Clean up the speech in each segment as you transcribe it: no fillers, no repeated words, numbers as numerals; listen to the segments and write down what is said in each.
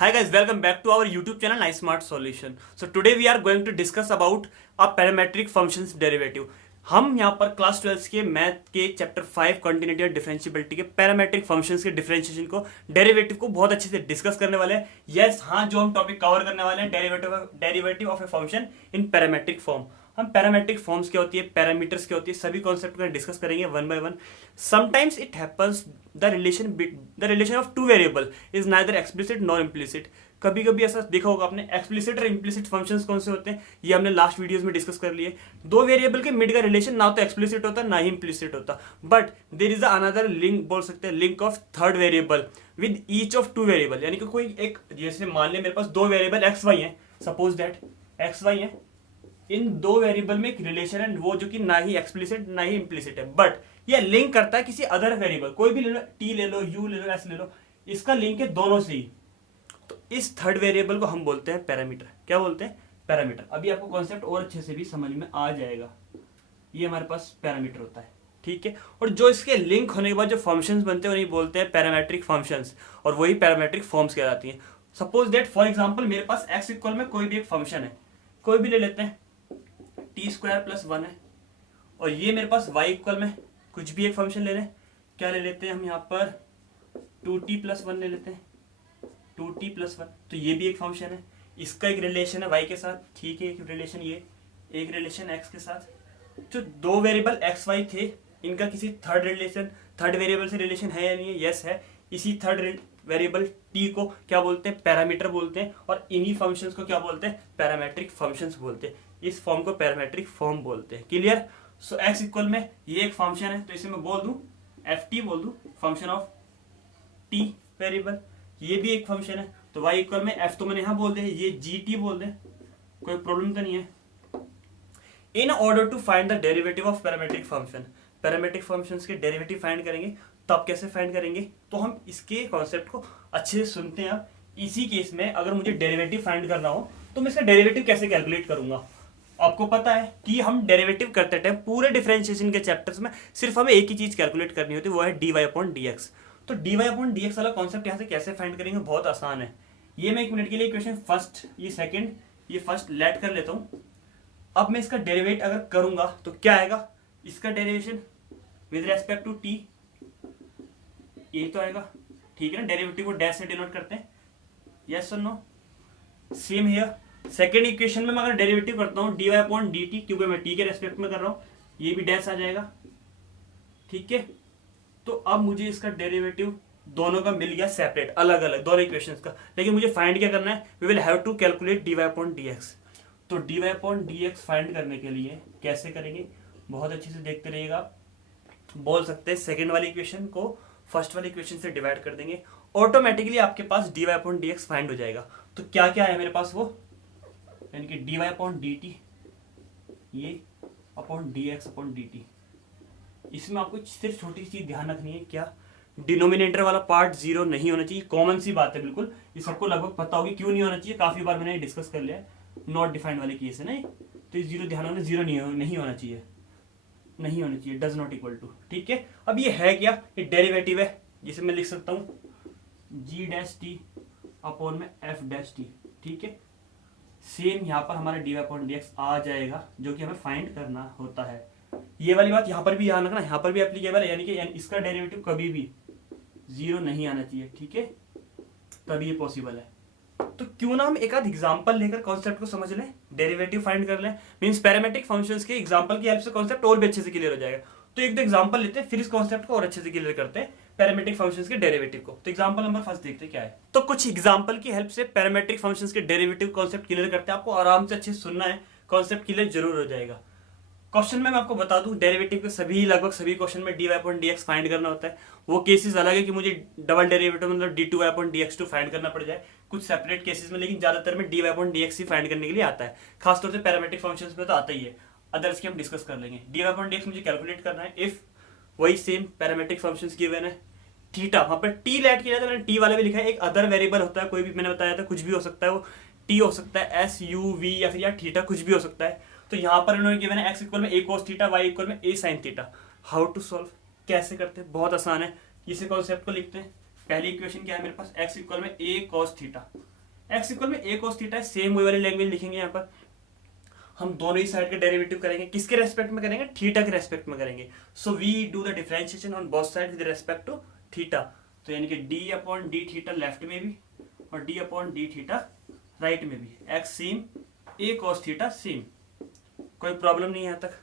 Hi guys, welcome back to our YouTube channel iSmart Solution. So today we are going to discuss about a parametric functions derivative. हम यहाँ पर class 12 के math के chapter 5 continuity और differentiability के parametric functions के differentiation को derivative को बहुत अच्छे से डिस्कस करने वाले हैं। यस हाँ, जो हम टॉपिक कवर करने वाले हैं derivative of a function in parametric form. हम पैरामेट्रिक फॉर्म्स क्या होती है, पैरामीटर्स क्या होती है, सभी कॉन्सेप्ट को डिस्कस करेंगे one by one. Sometimes it happens the relation of two variable is neither explicit nor implicit. कभी कभी ऐसा देखा होगा आपने, एक्सप्लिसिट और इम्प्लिसिट फंक्शंस कौन से होते हैं ये हमने लास्ट वीडियोस में डिस्कस कर लिए। दो वेरिएबल के मिड का रिलेशन ना तो एक्सप्लिसिट होता ना ही इम्प्लिसिट होता, but there is another link, बोल सकते हैं link of third variable with each of two variable. यानी कि कोई एक, जैसे मान ले मेरे पास दो वेरिएबल एक्स वाई है, सपोज दैट एक्स वाई है, इन दो वेरिएबल में एक रिलेशन है वो जो कि ना ही एक्सप्लिसिट ना ही इम्प्लिसिट है, बट ये लिंक करता है किसी अदर वेरिएबल, कोई भी ले लो, टी ले लो, यू ले लो, एस ले लो, इसका लिंक है दोनों से ही। तो इस थर्ड वेरिएबल को हम बोलते हैं पैरामीटर। क्या बोलते हैं? पैरामीटर। अभी आपको कॉन्सेप्ट और अच्छे से भी समझ में आ जाएगा। ये हमारे पास पैरामीटर होता है, ठीक है। और जो इसके लिंक होने के बाद जो फंक्शंस बनते हैं उन्हें बोलते हैं पैरामेट्रिक फंक्शंस, और वही पैरामेट्रिक फॉर्म्स कहलाती हैं। सपोज दैट फॉर एग्जांपल मेरे पास एक्स इक्वल में कोई भी एक फंक्शन है, कोई भी ले लेते हैं, टी स्क्वायर प्लस 1 है, और ये मेरे पास वाई इक्वल में कुछ भी एक फंक्शन ले लें। क्या ले लेते हैं हम यहाँ पर? 2t प्लस 1 ले लेते हैं, 2t प्लस 1। तो ये भी एक फंक्शन है, इसका एक रिलेशन है वाई के साथ, ठीक है, एक रिलेशन, ये एक रिलेशन एक्स के साथ। जो दो वेरिएबल एक्स वाई थे, इनका किसी थर्ड वेरिएबल से रिलेशन है या नहीं है? यस है। इसी थर्ड वेरिएबल टी को क्या बोलते हैं? पैरामीटर बोलते हैं, और इन्हीं फंक्शंस को क्या बोलते हैं? पैरामेट्रिक फंक्शंस बोलते हैं। इस फॉर्म को पैरामेट्रिक फॉर्म बोलते हैं। क्लियर? सो एक्स इक्वल में ये एक फंक्शन है, तो इसे मैं बोल दूं एफ टी, बोल दूं फंक्शन ऑफ टी वेरिएबल। ये भी एक फंक्शन है, तो वाई इक्वल में एफ तो मैंने यहां बोल दिया, ये जी टी बोल दे, कोई प्रॉब्लम तो नहीं है। In order to find the derivative of parametric function, parametric functions के डेरिवेटिव फाइंड करेंगे। तो आप कैसे फाइंड करेंगे? तो हम इसके कॉन्सेप्ट को अच्छे से सुनते हैं। इसी केस में अगर मुझे डेरिवेटिव फाइंड करना हो तो मैं इसका डेरिवेटिव कैसे कैलकुलेट करूंगा? आपको पता है कि हम डेरिवेटिव करते टाइम पूरे डिफरेंशिएशन के चैप्टर्स में सिर्फ हमें एक ही चीज कैलकुलेट करनी होती है, वो है D Y upon D X. तो D Y upon D X वाला कॉन्सेप्ट यहाँ से कैसे फाइंड करेंगे? बहुत आसान है। ये मैं एक मिनट के लिए इक्वेशन फर्स्ट, ये सेकंड, ये फर्स्ट लेट कर लेता हूँ। अब मैं इसका डेरिवेट अगर करूंगा तो क्या आएगा? इसका derivation with respect to T, ये तो आएगा, ठीक है ना। डेरिवेटिव को डैश से डिनोट करते हैं, यस और no. Same here, second equation में मैं अगर डेरिवेटिव करता हूं D Y upon D T, क्योंकि मैं टी के रेस्पेक्ट में कर रहा हूं, ये भी डैश आ जाएगा, ठीक है। तो अब मुझे इसका डेरिवेटिव दोनों का मिल गया सेपरेट, अलग अलग दोनों इक्वेशंस का, लेकिन मुझे फाइंड क्या करना है? We will have to calculate D Y upon D X. तो D Y upon D X find करने के लिए कैसे करेंगे? बहुत अच्छे से देखते रहिएगा। बोल सकते हैं सेकेंड वाली इक्वेशन को फर्स्ट वाली इक्वेशन से डिवाइड कर देंगे, ऑटोमेटिकली आपके पास D Y upon D X find हो जाएगा। तो क्या क्या है मेरे पास? वो यानी कि D Y upon D T, ये upon D x upon D T. इसमें आपको सिर्फ छोटी सी ध्यान रखनी है, क्या? डिनोमिनेटर वाला पार्ट जीरो नहीं होना चाहिए। कॉमन सी बात है बिल्कुल, ये सबको लगभग पता होगी क्यों नहीं होना चाहिए, काफी बार मैंने डिस्कस कर लिया। नॉट डिफाइंड वाले केस है ना, तो ये जीरो ध्यान होना, जीरो नहीं होना चाहिए, नहीं होना चाहिए, डज नॉट इक्वल टू, ठीक है। अब ये है क्या? ये डेरिवेटिव है, जिसे मैं लिख सकता हूं जी डैश टी अपॉन में एफ डैश टी, ठीक है। सेम यहाँ पर हमारा D Y upon D X आ जाएगा, जो कि हमें फाइंड करना होता है। ये वाली बात यहाँ पर भी ध्यान रखना, यहाँ पर भी एप्लीकेबल है, यानी कि इसका डेरिवेटिव कभी भी जीरो नहीं आना चाहिए, ठीक है, तभी ये पॉसिबल है। तो क्यों ना हम एक आध एग्जांपल लेकर कॉन्सेप्ट को समझ लें, डेरिवेटिव फाइंड कर लें। मींस पैरामेट्रिक फंक्शंस के एग्जांपल की हेल्प से कॉन्सेप्ट और भी अच्छे से क्लियर हो जाएगा। तो एक दो एग्जांपल लेते हैं, फिर इस कॉन्सेप्ट को और अच्छे से क्लियर करते हैं, पैरामेट्रिक फंक्शंस के डेरिवेटिव को। तो एग्जांपल नंबर फर्स्ट देखते हैं क्या है। तो कुछ एग्जांपल की हेल्प से पैरामेट्रिक फंक्शंस के डेरिवेटिव कॉन्सेप्ट क्लियर करते हैं। आपको आराम से अच्छे सुनना है, कॉन्सेप्ट क्लियर जरूर हो जाएगा। क्वेश्चन में मैं आपको बता दूं, डेरिवेटिव के सभी लगभग सभी क्वेश्चन में D Y upon D X find करना होता है। वो केसेस अलग है कि मुझे डबल डेरिवेटिव मतलब D two Y upon D X two find करना पड़ जाए कुछ सेपरेट केसेस में, लेकिन ज्यादातर में D Y upon D X ही फाइंड करने के लिए आता है। खासतौर से पैरामेट्रिक फंक्शंस में तो आता ही है, अदर्स की हम डिस्कस कर लेंगे। D Y upon D X मुझे कैलकुलेट करना है इफ वही सेम पैरामेट्रिक फंक्शंस गिवन है, थीटा, वहां पर टी लेट किया था मैंने, टी वाला भी लिखा है। एक अदर वेरिएबल होता है, कोई भी, मैंने बताया था कुछ भी हो सकता है, वो टी हो सकता है, एस यू वी या फिर थीटा, कुछ भी हो सकता है। तो यहाँ पर इन्होंने गिवन है एक्स इक्वल में A cos theta, Y equal में A sine theta. How to solve, कैसे करते हैं? बहुत आसान है। इसी कॉन्सेप्ट को लिखते हैं, पहली इक्वेशन क्या है मेरे पास, x इक्वल में a cos theta, x equal में a cos थीटा है, सेम वही वाली लैंग्वेज लिखेंगे यहाँ पर। हम दोनों ही साइड के डेरिवेटिव करेंगे, किसके रेस्पेक्ट में करेंगे, थीटा के रेस्पेक्ट में करेंगे। So we do the differentiation on both side with respect to theta. तो यानी कि D upon D theta left में भी और D upon D theta right में भी, X same a cos theta same, कोई प्रॉब्लम नहीं है यहाँ तक।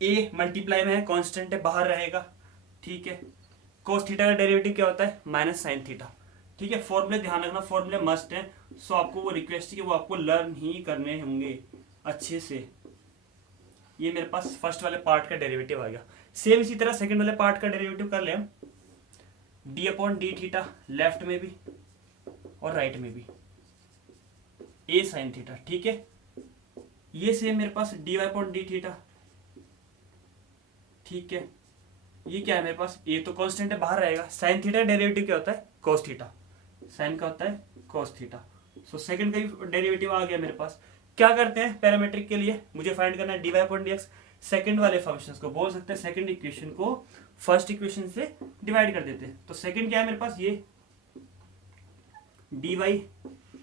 a मल्टीप्लाई में है, कांस्टेंट है, बाहर रहेगा, ठीक है। cos थीटा का डेरिवेटिव क्या होता है, माइनस साइन थीटा, ठीक है। फॉर्मूले ध्यान रखना, फॉर्मूले मस्ट है। सो आपको वो रिक्वेस्ट है कि वो आपको लर्न ही करने होंगे अच्छे से। ये मेरे पास फर्स्ट वाले पार्ट का डेरिवेटिव आ गया। सेम इसी तरह सेकंड वाले पार्ट का डेरिवेटिव कर ले हम, D upon D theta left में भी और राइट में भी, a साइन थीटा, ठीक है। ये सेम मेरे पास D Y upon D theta, ठीक है। ये क्या है मेरे पास, ये तो कांस्टेंट है, बाहर रहेगा। साइन थीटा डेरिवेटिव क्या होता है, cos थीटा, साइन का होता है cos थीटा। सो सेकंड का भी डेरिवेटिव आ गया मेरे पास। क्या करते हैं पैरामीट्रिक के लिए, मुझे फाइंड करना है D Y upon D X. Second वाले फंक्शंस को बोल सकते हैं, सेकंड इक्वेशन को फर्स्ट इक्वेशन से डिवाइड कर देते हैं। तो सेकंड क्या है मेरे पास, ये d Y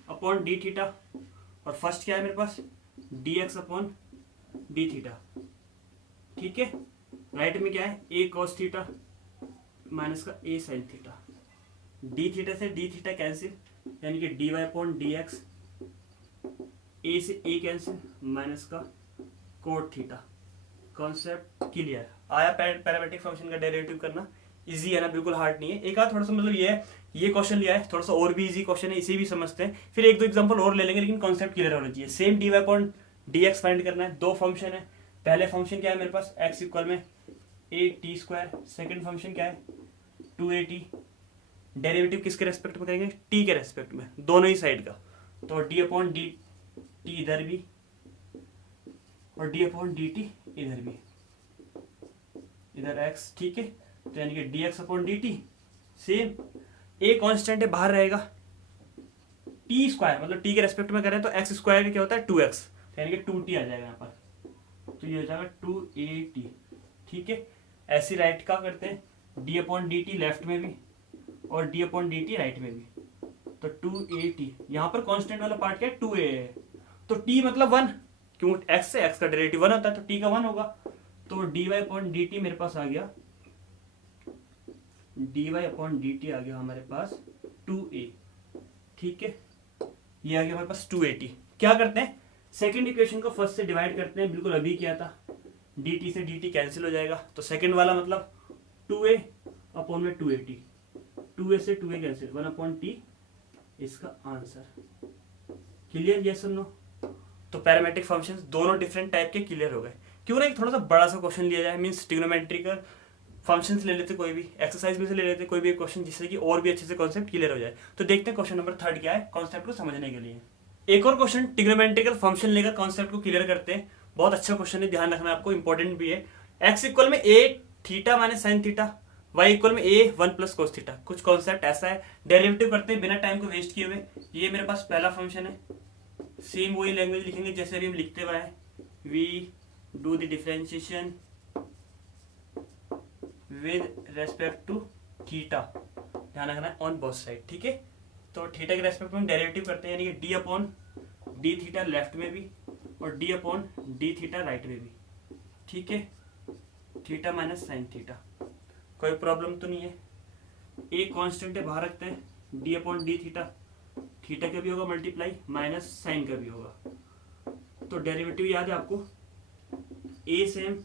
upon D theta, और फर्स्ट क्या है मेरे पास, d x upon D theta, ठीक है। राइट में क्या है, a cos थीटा माइनस का a sine theta, d theta से डी थीटा कैंसिल, यानी कि D Y upon D x, a से a कैंसिल माइनस का कोट थीटा। कॉन्सेप्ट क्लियर आया। पैरामेट्रिक फंक्शन का डेरिवेटिव करना इजी है ना, बिल्कुल हार्ड नहीं है। एक आध थोड़ा सा मतलब ये क्वेश्चन लिया है, थोड़ा सा और भी इजी क्वेश्चन है, इसे भी समझते हैं, फिर एक दो एग्जांपल और ले लेंगे, लेकिन कॉन्सेप्ट क्लियर होना चाहिए। Same D Y upon D X find करना है। दो फंक्शन है, पहले फंक्शन क्या है मेरे पास, एक्स इक्वल में a t square, second function क्या है 2at। डेरिवेटिव किसके रेस्पेक्ट में करेंगे, t के रेस्पेक्ट में, दोनों ही साइड का। तो d अपॉन डी टी इधर भी और d अपॉन डी टी इधर भी, इधर x, ठीक है। तो यानी कि dx upon D T same, a constant है, बाहर रहेगा। t स्क्वायर मतलब t के रेस्पेक्ट में करें तो x स्क्वायर का क्या होता है 2x, यानी कि 2t आ जाएगा यहाँ पर, तो ये हो जाएगा 2at, ठीक है। ऐसी राइट का करते हैं, D upon D T left में भी और D upon D T right में भी, तो 2at। यहाँ पर कांस्टेंट वाला पार्ट क्या है 2a है, तो t मतलब 1, क्यों x से x का डेरिवेटिव 1 होता है, तो t का 1 होगा। तो D Y upon D t मेरे पास आ गया, d Y upon D t आ गया हमारे पास 2a, ठीक है। ये आ गया हमारे पास 2at। क्या करते हैं, सेकेंड इक्वेशन को फर्स्ट से डिवाइड करते हैं, बिल्कुल अभी किया था। dt से dt कैंसिल हो जाएगा, तो सेकंड वाला मतलब 2a अपॉन में 2at, 2a से 2a कैंसिल, 1 अपॉन t, इसका आंसर। क्लियर, यस और नो। तो पैरामेट्रिक फंक्शंस दोनों डिफरेंट टाइप के क्लियर हो गए। क्यों ना एक थोड़ा सा बड़ा सा क्वेश्चन लिया जाए, मींस ट्रिग्नोमेट्रिकल फंक्शंस ले लेते, कोई भी एक्सरसाइज में से ले लेते कोई भी क्वेश्चन, जिससे कि और भी अच्छे से कॉन्सेप्ट क्लियर हो जाए। तो देखते हैं क्वेश्चन नंबर 3 क्या है, कॉन्सेप्ट को समझने के लिए। एक और क्वेश्चन ट्रिग्नोमेट्रिकल फंक्शन लेकर कॉन्सेप्ट को क्लियर करते हैं। बहुत अच्छा क्वेश्चन है, ध्यान रखना आपको, इंपॉर्टेंट भी है। एक्स इक्वल में a theta minus sine theta, Y equal में a 1 प्लस कोस थीटा। कुछ कॉन्सेप्ट ऐसा है, डेरिवेटिव करते हैं बिना टाइम को वेस्ट किए हुए। ये मेरे पास पहला फंक्शन है, सेम वही लैंग्वेज लिखेंगे जैसे अभी हम लिखते हुए हैं, we do the differentiation with respect to theta, ध्यान रखना ऑन बोथ साइड, ठीक है। तो थीटा के रेस्पेक्ट में डेरिवेटिव करते हैं, यानी कि D upon D theta left में भी और D upon D theta right में भी, ठीक है। थीटा माइनस साइन थीटा, कोई प्रॉब्लम तो नहीं है। एक कांस्टेंट है, बाहर रखते हैं, D upon D theta, theta का भी होगा मल्टीप्लाई माइनस साइन का भी होगा। तो डेरिवेटिव याद है आपको, ए सेम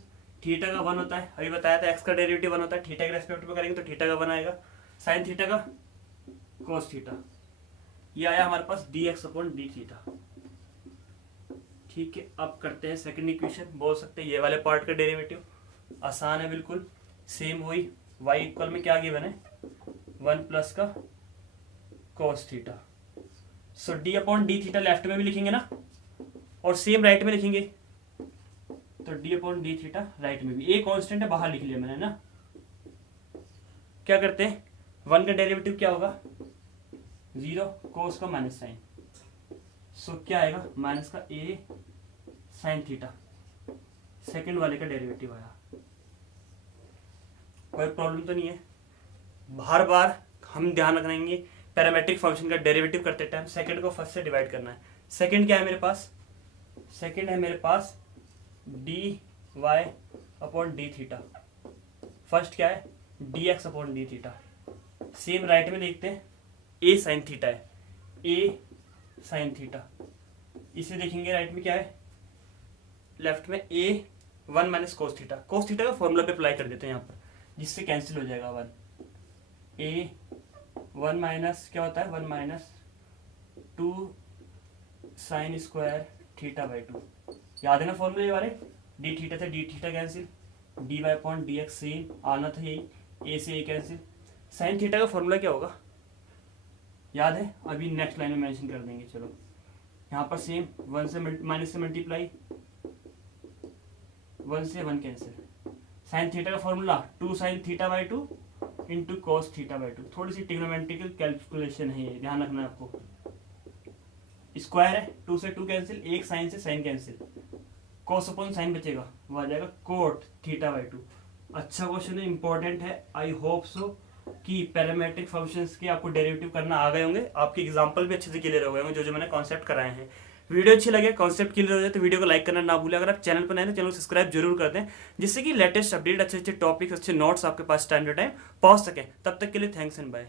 थीटा का 1 होता है, अभी बताया था। एक्स का डेरिवेटिव 1 होता है, थीटा के रेस्पेक्ट में करेंगे तो थीटा का 1 आएगा, साइन थीटा का कॉस थीटा। ये आया हमारे पास d x upon D theta, ठीक है। अब करते हैं सेकंड इक्वेशन, बोल सकते हैं ये वाले पार्ट का डेरिवेटिव, आसान है बिल्कुल, सेम वही। y इक्वल में क्या गिवन है 1 प्लस का cos थीटा। सो d upon D theta left में भी लिखेंगे ना, और सेम राइट में लिखेंगे, तो d upon D theta right में भी। एक कांस्टेंट है, बाहर लिख लिया मैंने ना। क्या करते हैं, 1 का डेरिवेटिव क्या होगा 0, cos का माइनस साइन, सो क्या आएगा माइनस का a साइन थीटा। सेकंड वाले का डेरिवेटिव आया, कोई प्रॉब्लम तो नहीं है। हर बार हम ध्यान रखेंगे पैरामेट्रिक फंक्शन का डेरिवेटिव करते टाइम सेकंड को फर्स्ट से डिवाइड करना है। सेकंड क्या है मेरे पास, सेकंड है मेरे पास D Y upon D theta, first क्या है d x upon D theta. Same right में देखते हैं ए साइन थीटा है, ए साइन थीटा, इसे देखेंगे राइट में क्या है, लेफ्ट में a one minus cos theta. Cos theta का फॉर्मूला पे अप्लाई कर देते हैं यहाँ पर, जिससे कैंसिल हो जाएगा वन। ए वन माइनस क्या होता है, one minus two sine square theta by two, याद है ना फॉर्मूले वाले, डी थीटा से D theta cancel, D Y upon D X same आना था यही, ए से ए कैंसिल। साइन थीटा का फॉर्मूला क्या होगा याद है, अभी नेक्स्ट लाइन में मेंशन कर देंगे। चलो यहाँ पर सेम वन से माइनस से मल्टीप्लाई, वन से वन कैंसिल। साइन थीटा का formula two sine theta by two into cos theta by two. थोड़ी सी ट्रिग्नोमेट्रिकल कैलकुलेशन है ये, ध्यान रखना है आपको। स्क्वायर है, टू से टू कैंसिल, एक साइन से sine cancel, cos upon sine बचेगा, वो आ जाएगा कोट थीटा बाई टू। अच्छा क्वेश्चन है, इंपॉर्टेंट है। आई होप सो कि पैरामेट्रिक फंक्शंस के आपको डेरिवेटिव करना आ गए होंगे, आपके एग्जांपल भी अच्छे से क्लियर हो गए होंगे जो मैंने कॉन्सेप्ट कराए हैं। वीडियो अच्छी लगे, कॉन्सेप्ट क्लियर हो जाए तो वीडियो को लाइक करना ना भूलें। अगर आप चैनल पर नए हैं तो चैनल को सब्सक्राइब जरूर कर दें, जिससे कि लेटेस्ट अपडेट, अच्छे अच्छे टॉपिक्स, अच्छे नोट्स आपके पास टाइम टू टाइम पहुंच सके। तब तक के लिए थैंक्स एंड बाय।